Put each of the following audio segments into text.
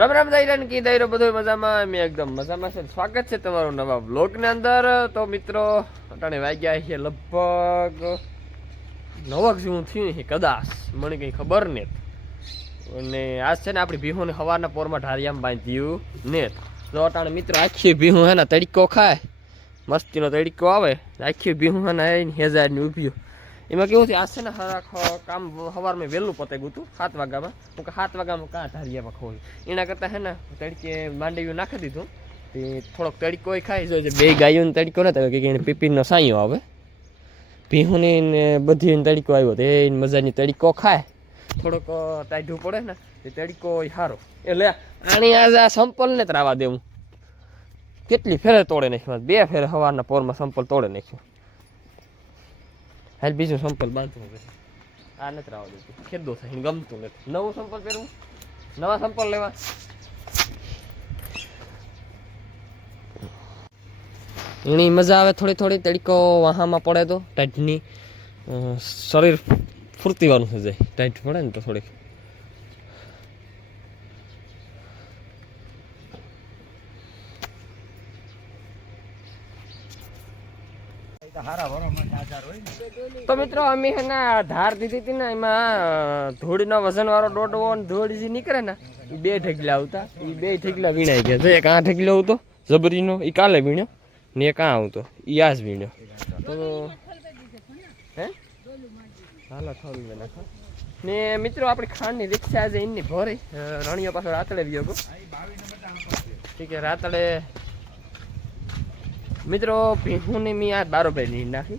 રામ રામ દાયરા કી દાયરો બધો મજામાં મેં એકદમ મજામાં છે. સ્વાગત છે તમારું નવા વ્લોગ ની અંદર. તો મિત્રો અટાણે વાગ્યા છે લગભગ 9 જેવું થયું છે કદાચ, મને કઈ ખબર ને. અને આજ છે ને આપણી ભીહુને સવારના પોરમાં ઢારિયામાં બાંધ્યું ને. તો અટાણે મિત્રો આખી ભીહું હે ને તડકો ખાય, મસ્તીનો તડકો આવે, આખી ભીહું હે ને હેજારની ઊભી. એમાં કેવું છે આજ છે ને કામ સવારમાં વહેલું પતાવ્યું હતું 7 વાગ્યામાં. હું કે 7 વાગ્યામાં કાં ઢારિયામાં ખોયું, એના કરતાં હે ને તડકે માંડવીયું નાખી દીધું. તે થોડોક તડકો ખાઈ જોઈએ, બે ગાયોને તડકો નતો કે એને પીપીનો સાયો આવે, ભીહુની ને બધી તડકો આવ્યો તો એ મજાની તડકો ખાય, થોડોક ટાઢું પડે ને એ તડકો સારો. એટલે આની આજે આ સંપલને જ રાવા દેવું. કેટલી ફેરે તોડે નાખ્યું, 2 ફેરે સવારના પોરમાં સંપલ તોડે નાખ્યું. હાલ બીજું સંપલ બાંધવું પડે, આ નથી રાવા દેતું, ખેદો થાય ગમતું નથી. નવું સંપલ પહેરવું, નવા સંપલ લેવા. એની મજા આવે થોડી થોડી, તડકો વાહામાં પડે તો ટાઈટની શરીર ફૂર્તિવાનું થઈ જાય, ટાઈટ પડે ને તો થોડીક. તો મિત્રો અમે હે ને ધાર દીધી હતી ને, એમાં ધૂળનો વજન વાળો ડોડવો ને ધૂળ જે નીકળે ને એ 2 ઢગલા આવતા, એ 2 ઢગલા વીણાઈ ગયા. એક આ ઢગલો આવતો જબરીનો, એ કાલે વીણ્યો ને એક આ આવતો એ આજ વીણ્યો. તો હે હાલો થોડી નાખો ને મિત્રો. આપણી ખાંડની રિક્ષા આજે એની ભરી રણીઓ પાછળ રાતડે ગયો ગયો. ઠીક છે રાતડે મિત્રો ભીહુની મેં આ બારોબાર નીંદ નાખી,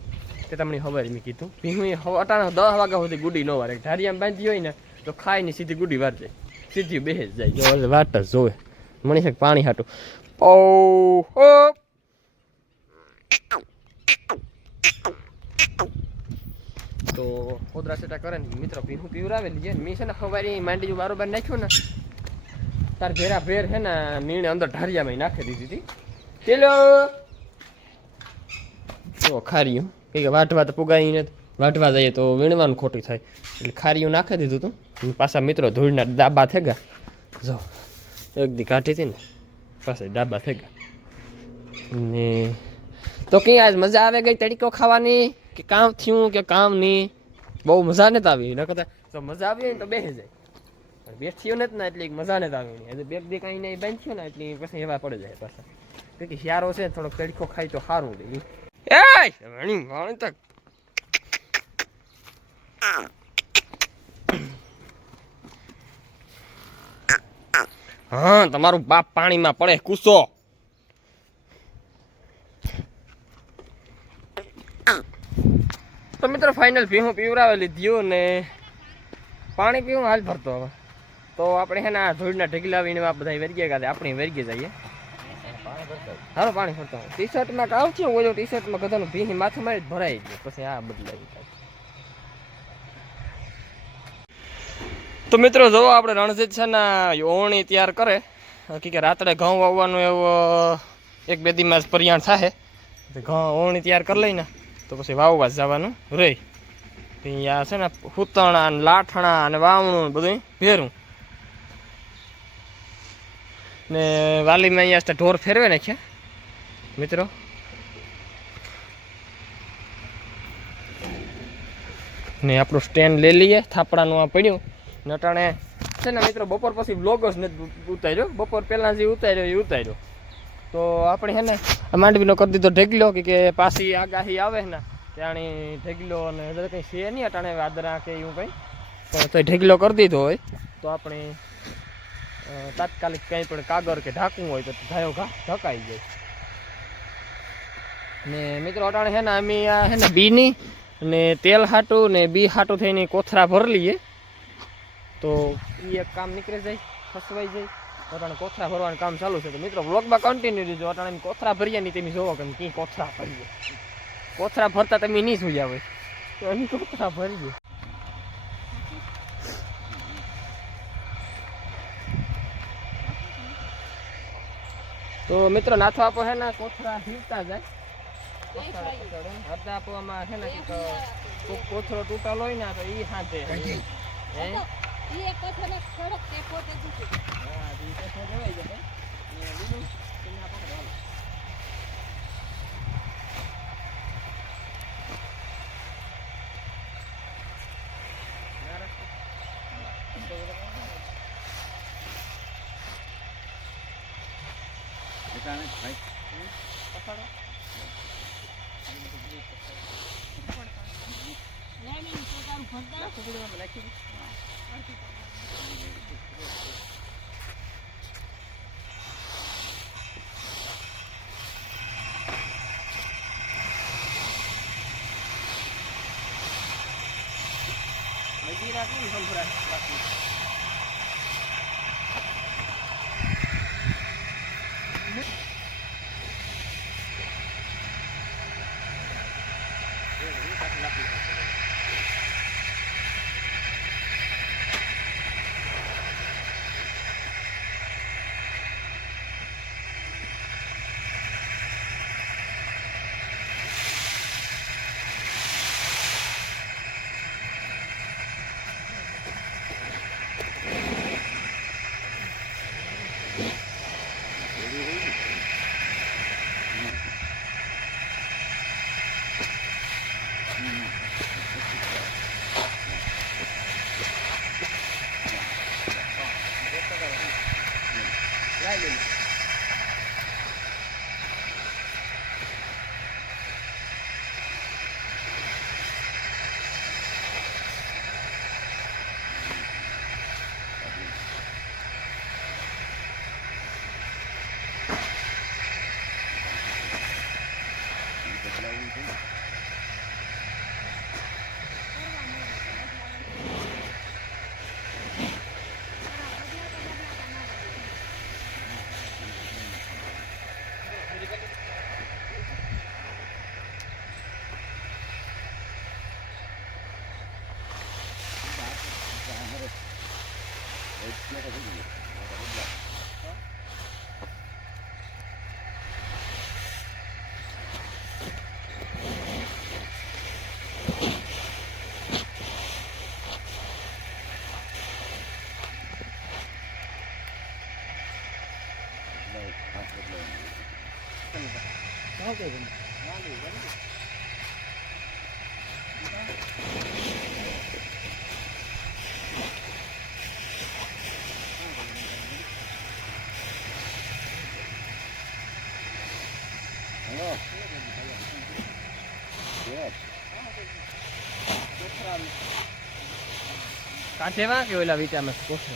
તે તમને ખબર મેં કીધું. ભીહું અટાણા 10 વાગ્યા સુધી ગુડી ન વારે, ઢારિયામાં બાંધી હોય ને તો ખાઈને સીધી ગુડી વાર જાય, સીધી બેસી જ જાય, વાટ જ જોવે. મણી શકે પાણી હાટું. તો ખોદરા સેટા કરે ને મિત્રો ભીહું પીવરાવેલી છે. મેં છે ને સવારે માંડી બારોબાર નાખ્યું ને તાર ભેરા ભેર છે ને નીણે અંદર ઢારિયામાં નાખી દીધી હતી. ચલો તો ખારીયું કે વાટવા તો પુગાઈ નથી, વાટવા જઈએ તો વીણવાનું ખોટું થાય, એટલે ખારીયું નાખી દીધું હતું. પાછા મિત્રો ધૂળના ડાબા થઈ ગયા, જો એક દી કાઢી હતી ને પાછા ડાબા થઈ ગયા. ને તો કઈ આજ મજા આવે ગઈ તડકો ખાવાની, કે કામ થયું કે કામ નહીં, બહુ મજા નથી આવી. ન કરતા તો મજા આવી હોય ને તો બેસી જાય, પણ બેઠ્યો નથી ને એટલે મજા નથી આવી. હજુ બે બે કાંઈ નહીં બાંધ્યો ને એટલે પછી એવા પડી જાય પાછા. કે શિયાળો છે થોડોક તડકો ખાય તો સારું રહે. હા તમારું બાપ પાણીમાં પડે કૂસો. તો મિત્રો ફાઇનલ ભીહું પીવરાવેલી દીધું ને પાણી પીવું હાલ ભરતો. હવે તો આપણે હે ને આ ધૂળના ઢગલા આવીને બધા વેરગી ગયા, આપણે વેરગી જઈએ. હાલો પાણી ભરતો. ટી શર્ટમાં કાવ છે, ઓલો ટી શર્ટમાં બધાનું ભીની માથું મારી ભરાઈ ગયું, પછી આ બદલાવી. તો મિત્રો જો આપણે રણજીત છે ને ઓવણી તૈયાર કરે કે રાત્રે ઘઉં વાવવાનું એવું 1-2 દિવસમાં જ પરિયાણ થાય. ઘઉં ઓવણી તૈયાર કરી લઈને તો પછી વાવવા જવાનું રહી. અહીંયા છે ને હુતણા ને લાઠણા અને વાવણું બધું ભેરું ને વાલીમાં અહીંયા ઢોર ફેરવે નાખ્યા મિત્રો. ને આપણું સ્ટેન્ડ લઈ લઈએ, થાપડાનું આ પડ્યું ને. અટાણે છે ને મિત્રો બપોર પછી બ્લોગ જ નથી ઉતાર્યો, બપોર પહેલાં જે ઉતાર્યો એ ઉતાર્યો. તો આપણે છે ને માંડવીનો કરી દીધો ઢગલો, કે પાછી આગાહી આવે ને ત્યાંની ઢગલો અને કંઈ છે નહીં અટાણે વાદરા કે એવું કંઈ, પણ તો ઢગલો કરી દીધો હોય તો આપણે તાત્કાલિક કંઈ પણ કાગળ કે ઢાંકવું હોય તો ધાયો ઘા ઢકાઈ જાય. ને મિત્રો અટાણે છે ને અમે આ છે ને બીની ને તેલ હાટું ને બી હાટું થઈને કોથરા ભરી લઈએ તો એ એક કામ નીકળી જાય, ફસવાઈ જાય. અટાણે કોથરા ભરવાનું કામ ચાલુ છે. તો મિત્રો વ્લોગમાં કન્ટિન્યુ રહેજો. અટાણે કોથરા ભરીએ નહીં તમે જોવો કે કંઈ કોથરા ભરીએ, કોથરા ભરતા તમે નહીં સુઈ જાવ તો અમે કોથરા ભરીએ. તો મિત્રો નાથો આપો છે ને કોથરા હીરતા જાય, હરતા આપવામાં છે ને કોથરો તૂટેલો હોય ને તો એ હાથે ઈ એક પછને થોડોક તે પોતે દુખે. હા ઈ તો છે દેવાઈ જશે ને લીલું તેને આ પકડો હાલો એકાને ભાઈ પકડો નહીં તો તારું ભરતા નાખો પકડો નાખી મજી રાખવું ને સંભળાય બાકી લાઈ લે કાઢેવા કે ઓલા વિચારમાં કોઠો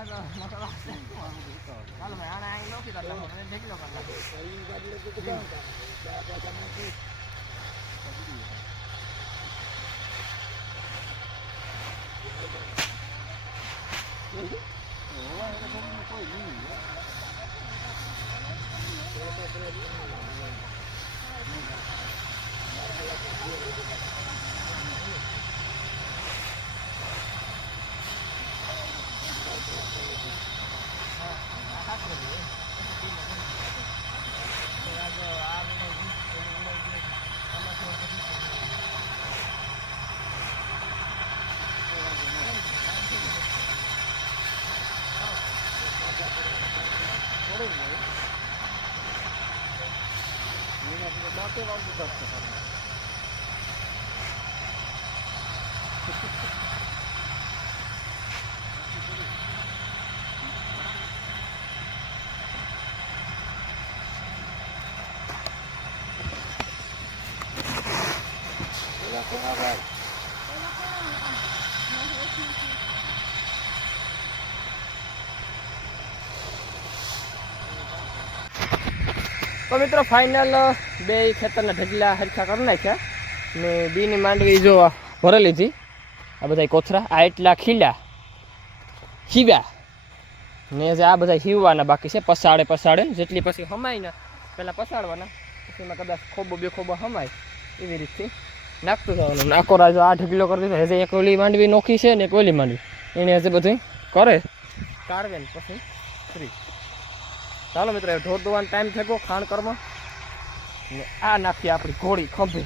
ચાલો ભાઈ આને અહીં નોખી કાઢ નાખો અને ઢેકલો કાઢ નાખો. તો મિત્રો ફાઇનલ બે ખેતરના ઢગલા હરખા કરી નાખ્યા ને બીની માંડવી જો ભરેલી હતી. આ બધા કોથરા આ એટલા ખીલા હીવ્યા ને જે આ બધા હીવવાના બાકી છે. પસાડે જેટલી પછી હમાય ને પહેલાં પસાડવાના, પછી એમાં કદાચ ખોબો બે ખોબો હમાય એવી રીતથી નાખતું જવાનું. નાખો રાજો આ ઢગલો કરી દીધો. હજી એક ઓલી માંડવી નોખી છે ને એક ઓલી માંડવી એને હજી બધું કરે કાઢવે ને પછી ફ્રી. ચાલો મિત્રો ઢોર દોવાનો ટાઈમ થઈ ગયો ખાણ કરવા. ને આ નાખીએ આપણી ઘોડી ખંભે.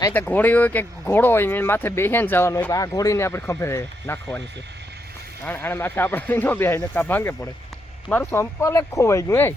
અહીં તો ઘોડી હોય કે ઘોડો હોય એને માથે બેહીને જવાનું હોય. આ ઘોડીને આપણે ખંભે નાખવાની છે. આણે માથે આપણે ન બેહાય ને કા ભાંગે પડે. મારું સંપલ એક ખોવાઈ ગયું.